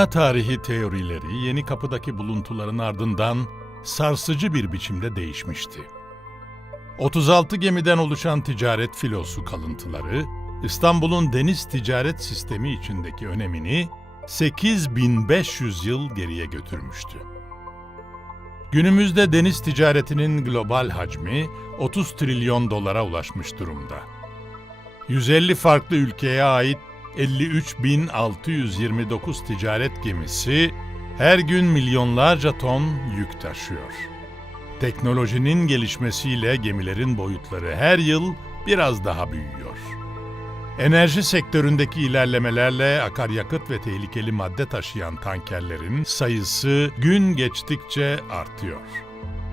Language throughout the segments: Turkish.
Dünya tarihi teorileri Yeni Kapı'daki buluntuların ardından sarsıcı bir biçimde değişmişti. 36 gemiden oluşan ticaret filosu kalıntıları, İstanbul'un deniz ticaret sistemi içindeki önemini 8500 yıl geriye götürmüştü. Günümüzde deniz ticaretinin global hacmi 30 trilyon dolara ulaşmış durumda. 150 farklı ülkeye ait 53.629 ticaret gemisi her gün milyonlarca ton yük taşıyor. Teknolojinin gelişmesiyle gemilerin boyutları her yıl biraz daha büyüyor. Enerji sektöründeki ilerlemelerle akaryakıt ve tehlikeli madde taşıyan tankerlerin sayısı gün geçtikçe artıyor.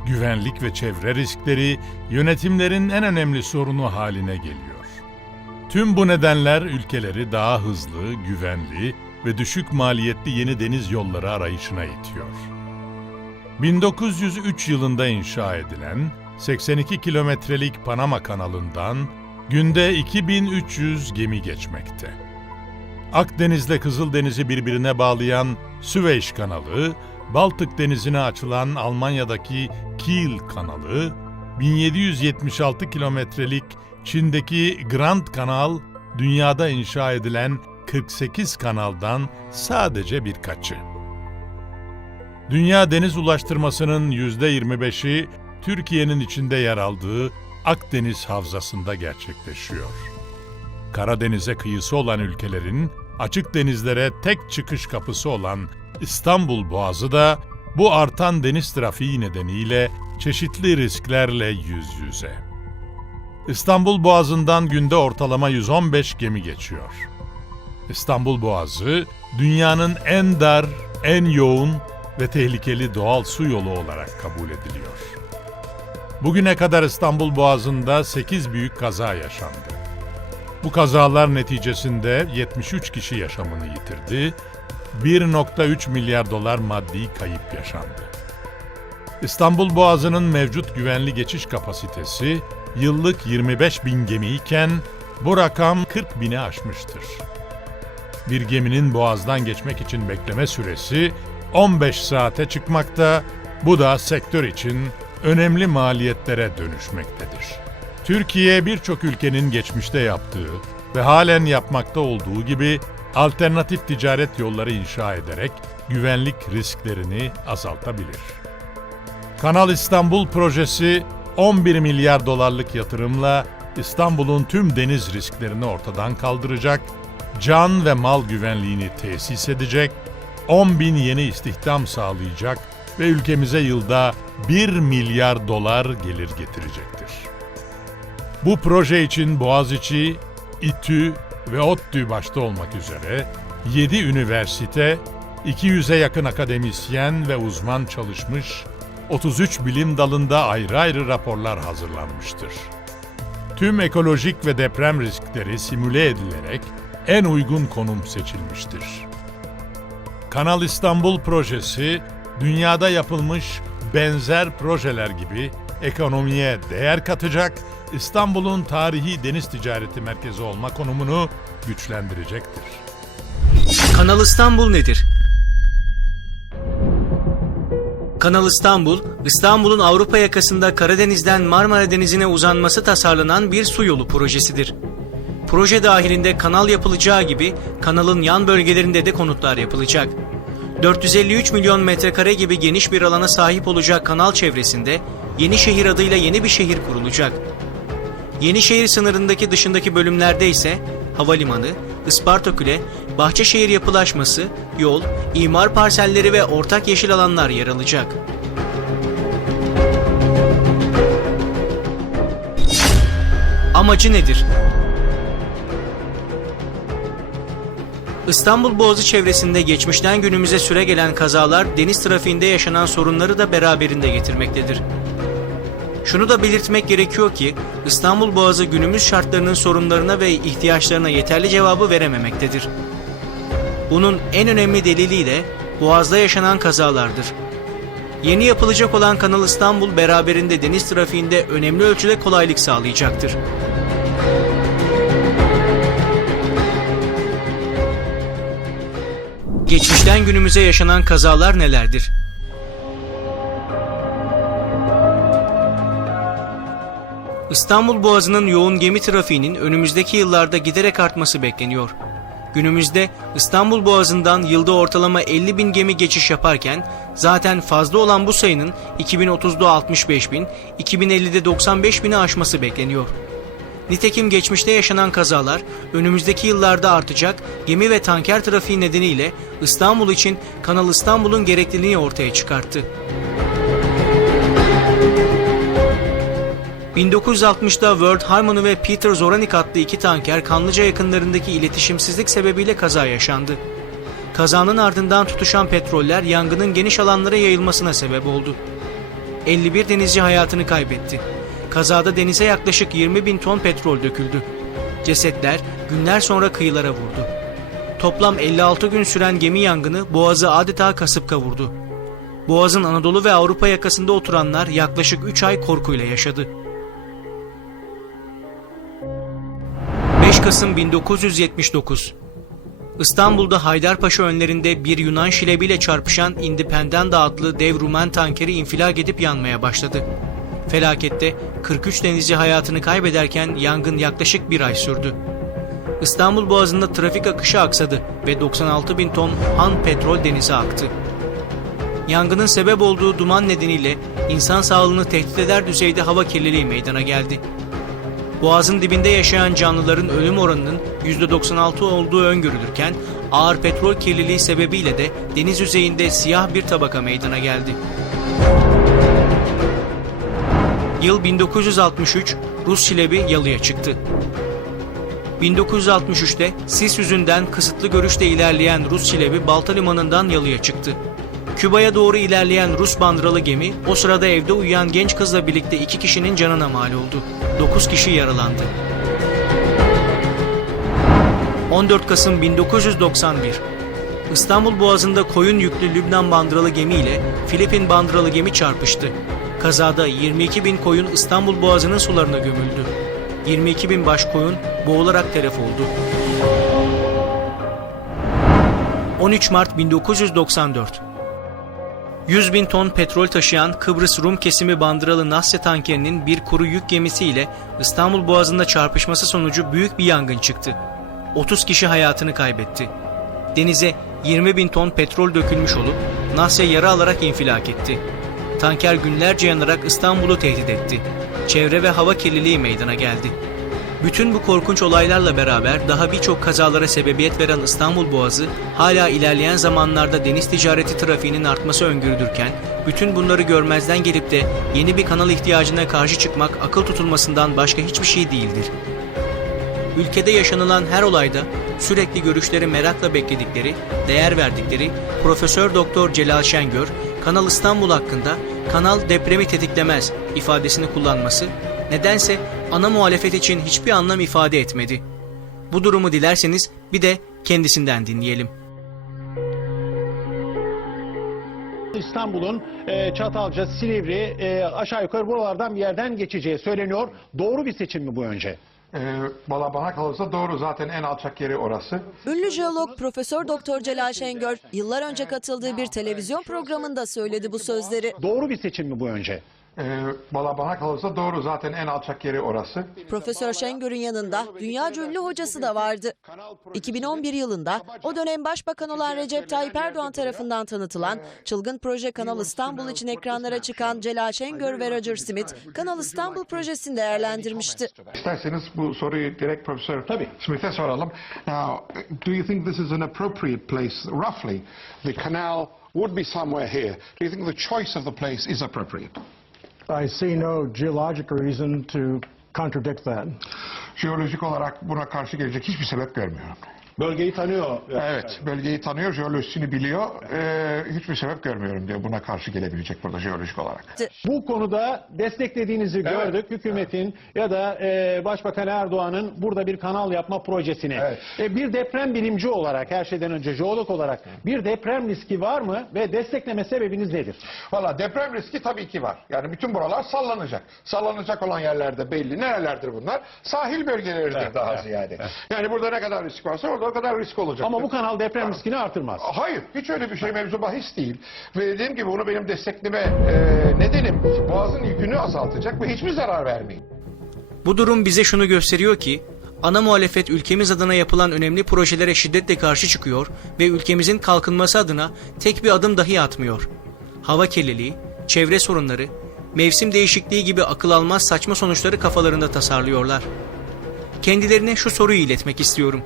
Güvenlik ve çevre riskleri yönetimlerin en önemli sorunu haline geliyor. Tüm bu nedenler ülkeleri daha hızlı, güvenli ve düşük maliyetli yeni deniz yolları arayışına itiyor. 1903 yılında inşa edilen 82 kilometrelik Panama kanalından günde 2300 gemi geçmekte. Akdeniz'le Kızıldeniz'i birbirine bağlayan Süveyş kanalı, Baltık Denizi'ne açılan Almanya'daki Kiel kanalı, 1776 kilometrelik Çin'deki Grand Kanal, dünyada inşa edilen 48 kanaldan sadece birkaçı. Dünya deniz ulaştırmasının %25'i Türkiye'nin içinde yer aldığı Akdeniz Havzası'nda gerçekleşiyor. Karadeniz'e kıyısı olan ülkelerin açık denizlere tek çıkış kapısı olan İstanbul Boğazı da bu artan deniz trafiği nedeniyle çeşitli risklerle yüz yüze. İstanbul Boğazı'ndan günde ortalama 115 gemi geçiyor. İstanbul Boğazı, dünyanın en dar, en yoğun ve tehlikeli doğal su yolu olarak kabul ediliyor. Bugüne kadar İstanbul Boğazı'nda 8 büyük kaza yaşandı. Bu kazalar neticesinde 73 kişi yaşamını yitirdi, 1.3 milyar dolar maddi kayıp yaşandı. İstanbul Boğazı'nın mevcut güvenli geçiş kapasitesi yıllık 25 bin gemi iken bu rakam 40 bini aşmıştır. Bir geminin boğazdan geçmek için bekleme süresi 15 saate çıkmakta, bu da sektör için önemli maliyetlere dönüşmektedir. Türkiye birçok ülkenin geçmişte yaptığı ve halen yapmakta olduğu gibi alternatif ticaret yolları inşa ederek güvenlik risklerini azaltabilir. Kanal İstanbul projesi 11 milyar dolarlık yatırımla İstanbul'un tüm deniz risklerini ortadan kaldıracak, can ve mal güvenliğini tesis edecek, 10 bin yeni istihdam sağlayacak ve ülkemize yılda 1 milyar dolar gelir getirecektir. Bu proje için Boğaziçi, İTÜ ve ODTÜ başta olmak üzere 7 üniversite, 200'e yakın akademisyen ve uzman çalışmış, 33 bilim dalında ayrı ayrı raporlar hazırlanmıştır. Tüm ekolojik ve deprem riskleri simüle edilerek en uygun konum seçilmiştir. Kanal İstanbul projesi dünyada yapılmış benzer projeler gibi ekonomiye değer katacak, İstanbul'un tarihi deniz ticareti merkezi olma konumunu güçlendirecektir. Kanal İstanbul nedir? Kanal İstanbul, İstanbul'un Avrupa yakasında Karadeniz'den Marmara Denizi'ne uzanması tasarlanan bir su yolu projesidir. Proje dahilinde kanal yapılacağı gibi kanalın yan bölgelerinde de konutlar yapılacak. 453 milyon metrekare gibi geniş bir alana sahip olacak kanal çevresinde Yenişehir adıyla yeni bir şehir kurulacak. Yenişehir sınırındaki dışındaki bölümlerde ise havalimanı, Isparta Kule, Bahçeşehir yapılaşması, yol, imar parselleri ve ortak yeşil alanlar yer alacak. Amacı nedir? İstanbul Boğazı çevresinde geçmişten günümüze süre gelen kazalar deniz trafiğinde yaşanan sorunları da beraberinde getirmektedir. Şunu da belirtmek gerekiyor ki İstanbul Boğazı günümüz şartlarının sorunlarına ve ihtiyaçlarına yeterli cevabı verememektedir. Bunun en önemli delili de Boğaz'da yaşanan kazalardır. Yeni yapılacak olan Kanal İstanbul beraberinde deniz trafiğinde önemli ölçüde kolaylık sağlayacaktır. Geçmişten günümüze yaşanan kazalar nelerdir? İstanbul Boğazı'nın yoğun gemi trafiğinin önümüzdeki yıllarda giderek artması bekleniyor. Günümüzde İstanbul Boğazı'ndan yılda ortalama 50 bin gemi geçiş yaparken zaten fazla olan bu sayının 2030'da 65 bin, 2050'de 95 bini aşması bekleniyor. Nitekim geçmişte yaşanan kazalar önümüzdeki yıllarda artacak gemi ve tanker trafiği nedeniyle İstanbul için Kanal İstanbul'un gerekliliğini ortaya çıkarttı. 1960'da World Harmony ve Peter Zoranik adlı iki tanker Kanlıca yakınlarındaki iletişimsizlik sebebiyle kaza yaşandı. Kazanın ardından tutuşan petroller yangının geniş alanlara yayılmasına sebep oldu. 51 denizci hayatını kaybetti. Kazada denize yaklaşık 20 bin ton petrol döküldü. Cesetler günler sonra kıyılara vurdu. Toplam 56 gün süren gemi yangını boğazı adeta kasıp kavurdu. Boğazın Anadolu ve Avrupa yakasında oturanlar yaklaşık 3 ay korkuyla yaşadı. Kasım 1979 İstanbul'da Haydarpaşa önlerinde bir Yunan şilebiyle çarpışan Independent adlı dev Rumen tankeri infilak edip yanmaya başladı. Felakette 43 denizci hayatını kaybederken yangın yaklaşık bir ay sürdü. İstanbul Boğazı'nda trafik akışı aksadı ve 96 bin ton ham petrol denize aktı. Yangının sebep olduğu duman nedeniyle insan sağlığını tehdit eder düzeyde hava kirliliği meydana geldi. Boğazın dibinde yaşayan canlıların ölüm oranının %96 olduğu öngörülürken ağır petrol kirliliği sebebiyle de deniz yüzeyinde siyah bir tabaka meydana geldi. Yıl 1963, Rus şilebi yalıya çıktı. 1963'te sis yüzünden kısıtlı görüşte ilerleyen Rus şilebi Balta Limanı'ndan yalıya çıktı. Küba'ya doğru ilerleyen Rus bandıralı gemi o sırada evde uyuyan genç kızla birlikte iki kişinin canına mal oldu. 9 kişi yaralandı. 14 Kasım 1991 İstanbul Boğazı'nda koyun yüklü Lübnan bandıralı gemi ile Filipin bandıralı gemi çarpıştı. Kazada 22 bin koyun İstanbul Boğazı'nın sularına gömüldü. 22 bin baş koyun boğularak telef oldu. 13 Mart 1994 100 bin ton petrol taşıyan Kıbrıs Rum kesimi bandıralı Nasya tankerinin bir kuru yük gemisiyle İstanbul Boğazı'nda çarpışması sonucu büyük bir yangın çıktı. 30 kişi hayatını kaybetti. Denize 20 bin ton petrol dökülmüş olup Nasya yara alarak infilak etti. Tanker günlerce yanarak İstanbul'u tehdit etti. Çevre ve hava kirliliği meydana geldi. Bütün bu korkunç olaylarla beraber daha birçok kazalara sebebiyet veren İstanbul Boğazı hala ilerleyen zamanlarda deniz ticareti trafiğinin artması öngörülürken bütün bunları görmezden gelip de yeni bir kanal ihtiyacına karşı çıkmak akıl tutulmasından başka hiçbir şey değildir. Ülkede yaşanılan her olayda sürekli görüşleri merakla bekledikleri, değer verdikleri Profesör Doktor Celal Şengör, Kanal İstanbul hakkında kanal depremi tetiklemez ifadesini kullanması nedense ana muhalefet için hiçbir anlam ifade etmedi. Bu durumu dilerseniz bir de kendisinden dinleyelim. İstanbul'un e, Çatalca, Silivri e, aşağı yukarı buralardan bir yerden geçeceği söyleniyor. Doğru bir seçim mi bu önce? Ee, Valla bana kalırsa doğru zaten en alçak yeri orası. Ünlü jeolog Profesör Doktor Celal Şengör yıllar önce katıldığı bir televizyon programında söyledi bu sözleri. Doğru bir seçim mi bu önce? Ee, Valla bana kalırsa doğru zaten en alçak yeri orası. Profesör Şengör'ün yanında dünya ünlü hocası da vardı. 2011 yılında o dönem başbakan olan Recep Tayyip Erdoğan tarafından tanıtılan çılgın proje Kanal İstanbul için ekranlara çıkan Celal Şengör ve Roger Smith Kanal İstanbul projesini değerlendirmişti. İsterseniz bu soruyu direkt Profesör Tabii. Smith'e soralım. Now, do you think this is an appropriate place, roughly? The canal would be somewhere here. Do you think the choice of the place is appropriate? I see no geological reason to contradict that. Jeolojik olarak buna karşı gelecek hiçbir sebep görmüyorum. Bölgeyi tanıyor. Evet, bölgeyi tanıyor, jeolojisini biliyor. Ee, hiçbir sebep görmüyorum diyor buna karşı gelebilecek burada jeolojik olarak. Bu konuda desteklediğinizi gördük. Hükümetin ya da e, Başbakan Erdoğan'ın burada bir kanal yapma projesini. Evet. E, bir deprem bilimci olarak her şeyden önce jeolog olarak bir deprem riski var mı ve destekleme sebebiniz nedir? Valla deprem riski tabii ki var. Yani bütün buralar sallanacak. Sallanacak olan yerlerde belli. Nerelerdir bunlar? Sahil bölgeleridir daha ziyade. Yani burada ne kadar risk varsa orada o kadar risk olacak. Ama bu kanal deprem riskini artırmaz. Hayır, hiç öyle bir şey mevzu bahis değil. Ve dediğim gibi bunu benim destekleme e, nedenim boğazın yükünü azaltacak ve hiçbir zarar vermeyin. Bu durum bize şunu gösteriyor ki ana muhalefet ülkemiz adına yapılan önemli projelere şiddetle karşı çıkıyor ve ülkemizin kalkınması adına tek bir adım dahi atmıyor. Hava kirliliği, çevre sorunları, mevsim değişikliği gibi akıl almaz saçma sonuçları kafalarında tasarlıyorlar. Kendilerine şu soruyu iletmek istiyorum.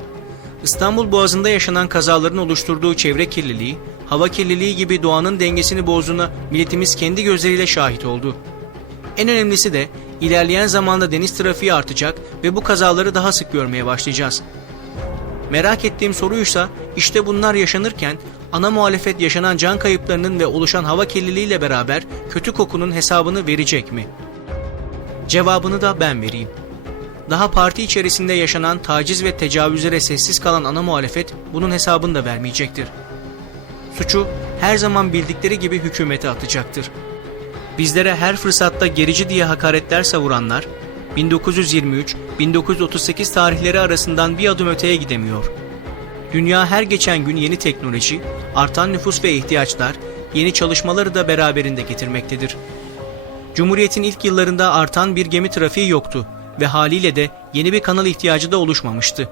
İstanbul Boğazı'nda yaşanan kazaların oluşturduğu çevre kirliliği, hava kirliliği gibi doğanın dengesini bozduğuna milletimiz kendi gözleriyle şahit oldu. En önemlisi de ilerleyen zamanda deniz trafiği artacak ve bu kazaları daha sık görmeye başlayacağız. Merak ettiğim soruysa işte bunlar yaşanırken ana muhalefet yaşanan can kayıplarının ve oluşan hava kirliliğiyle beraber kötü kokunun hesabını verecek mi? Cevabını da ben vereyim. Daha parti içerisinde yaşanan taciz ve tecavüzlere sessiz kalan ana muhalefet bunun hesabını da vermeyecektir. Suçu her zaman bildikleri gibi hükümete atacaktır. Bizlere her fırsatta gerici diye hakaretler savuranlar 1923-1938 tarihleri arasından bir adım öteye gidemiyor. Dünya her geçen gün yeni teknoloji, artan nüfus ve ihtiyaçlar, yeni çalışmaları da beraberinde getirmektedir. Cumhuriyet'in ilk yıllarında artan bir gemi trafiği yoktu ve haliyle de yeni bir kanal ihtiyacı da oluşmamıştı.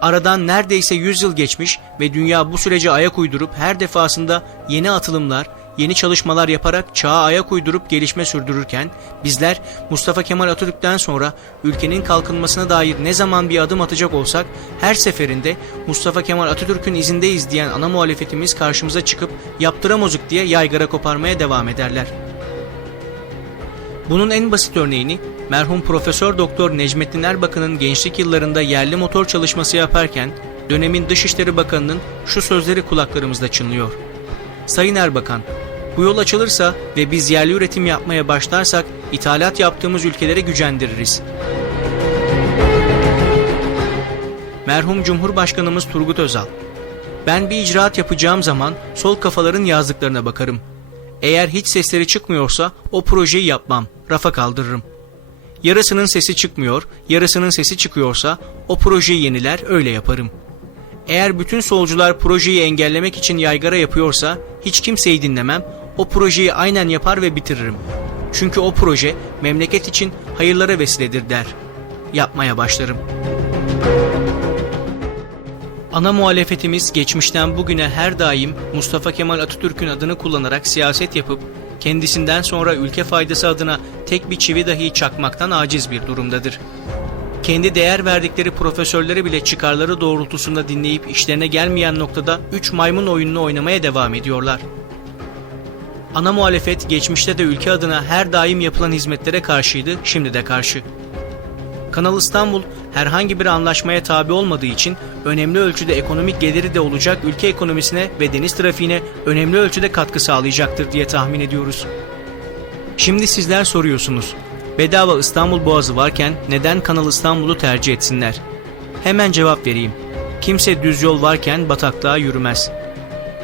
Aradan neredeyse 100 yıl geçmiş ve dünya bu sürece ayak uydurup her defasında yeni atılımlar, yeni çalışmalar yaparak çağa ayak uydurup gelişme sürdürürken bizler Mustafa Kemal Atatürk'ten sonra ülkenin kalkınmasına dair ne zaman bir adım atacak olsak her seferinde Mustafa Kemal Atatürk'ün izindeyiz diyen ana muhalefetimiz karşımıza çıkıp yaptıramozuk diye yaygara koparmaya devam ederler. Bunun en basit örneğini merhum Profesör Doktor Necmettin Erbakan'ın gençlik yıllarında yerli motor çalışması yaparken dönemin Dışişleri Bakanı'nın şu sözleri kulaklarımızda çınlıyor. Sayın Erbakan, bu yol açılırsa ve biz yerli üretim yapmaya başlarsak ithalat yaptığımız ülkelere gücendiririz. Merhum Cumhurbaşkanımız Turgut Özal, ben bir icraat yapacağım zaman sol kafaların yazdıklarına bakarım. Eğer hiç sesleri çıkmıyorsa o projeyi yapmam, rafa kaldırırım. Yarısının sesi çıkmıyor, yarısının sesi çıkıyorsa o projeyi yeniler öyle yaparım. Eğer bütün solcular projeyi engellemek için yaygara yapıyorsa hiç kimseyi dinlemem, o projeyi aynen yapar ve bitiririm. Çünkü o proje memleket için hayırlara vesiledir der. Yapmaya başlarım. Ana muhalefetimiz geçmişten bugüne her daim Mustafa Kemal Atatürk'ün adını kullanarak siyaset yapıp kendisinden sonra ülke faydası adına tek bir çivi dahi çakmaktan aciz bir durumdadır. Kendi değer verdikleri profesörleri bile çıkarları doğrultusunda dinleyip işlerine gelmeyen noktada 3 maymun oyununu oynamaya devam ediyorlar. Ana muhalefet geçmişte de ülke adına her daim yapılan hizmetlere karşıydı, şimdi de karşı. Kanal İstanbul herhangi bir anlaşmaya tabi olmadığı için önemli ölçüde ekonomik geliri de olacak ülke ekonomisine ve deniz trafiğine önemli ölçüde katkı sağlayacaktır diye tahmin ediyoruz. Şimdi sizler soruyorsunuz. Bedava İstanbul Boğazı varken neden Kanal İstanbul'u tercih etsinler? Hemen cevap vereyim. Kimse düz yol varken bataklığa yürümez.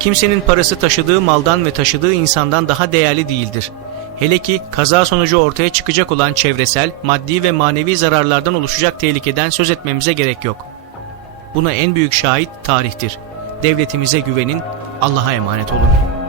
Kimsenin parası taşıdığı maldan ve taşıdığı insandan daha değerli değildir. Hele ki kaza sonucu ortaya çıkacak olan çevresel, maddi ve manevi zararlardan oluşacak tehlikeden söz etmemize gerek yok. Buna en büyük şahit tarihtir. Devletimize güvenin, Allah'a emanet olun.